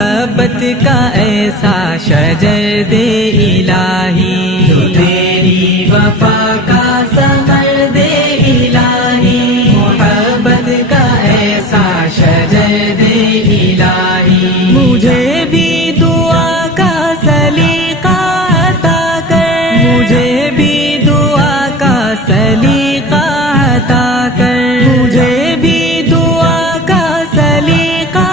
मोहब्बत का ऐसा शजर दे इलाही, जो तेरी वफा का समर दे इलाही। मोहब्बत का ऐसा शजर दे इलाही, मुझे भी दुआ का सलीका अता कर, मुझे भी दुआ का सलीका अता कर, मुझे भी दुआ का सलीका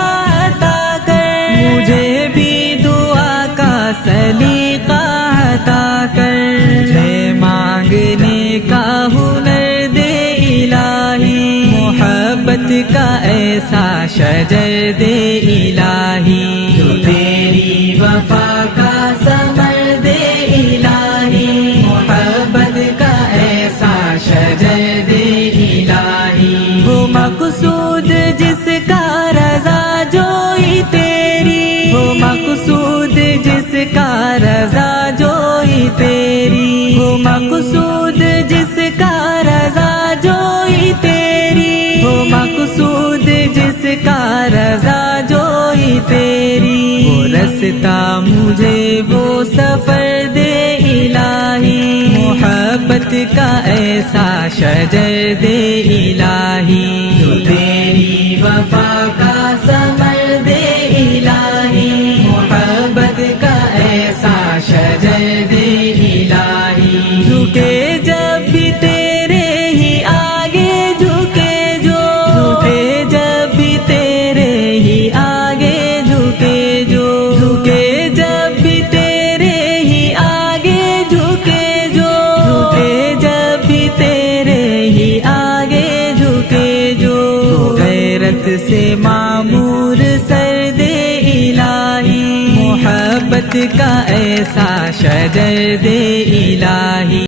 अता कर, मुझे भी दुआ का सलीका अता कर। मुझे मांगने का हुनर दे इलाही, मोहब्बत का ऐसा शजर दे इलाही, जो तेरी वफा का समर दे इलाही। मोहब्बत का ऐसा शजर दे इलाही, हो मकसूद जिसका रज़ा जोई तेरी, हो मकसूद जिसका रज़ा जोई तेरी, हो मकसूद जिसका रज़ा जोई तेरी, हो मकसूद जिसका रज़ा जोई तेरी। वो रास्ता मुझे वो सफर दे इलाही, मोहब्बत का ऐसा शजर दे इलाही, जो तेरी वफा का समर दे इलाही। मोहब्बत का ऐसा शजर दे इलाही, झुके जब भी तेरे ही आगे झुके जो, झुके जब भी तेरे ही आगे झुके जो, झुके जब भी तेरे ही आगे झुके जो, झुके जब भी तेरे ही आगे झुके जो। गैरत से मामूर सर दे इलाही, मोहब्बत का ऐसा शजर दे इलाही।